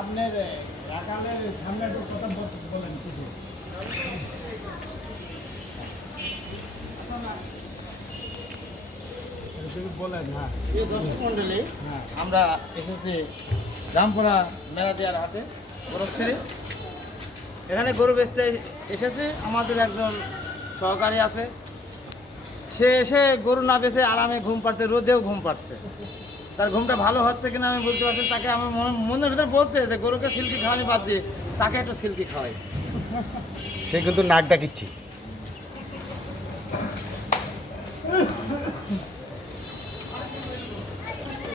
আপনার রাখালের সামনে একটু কথা বলেন কিছু। বলেন। হ্যাঁ, এই দর্শক মন্ডলী, আমরা এসেছি রামপুরা মেরাদিয়ার হাটে গরু ছেড়ে। এখানে গরু বেচতে এসেছে, আমাদের একজন সহকারী আছে, সে এসে গরু না বেচে আরামে ঘুম পাচ্ছে, রোদেও ঘুম পাচ্ছে। তার ঘুমটা ভালো হচ্ছে কিনা আমি বলতে পারছি। তাকে আমার মনের ভিতরে বলছে যে গরুকে সিল্কি খাওয়ানি বাদ দিয়ে তাকে একটু সিল্কি খাওয়াই। সে কিন্তু নাক ডাকিচ্ছে।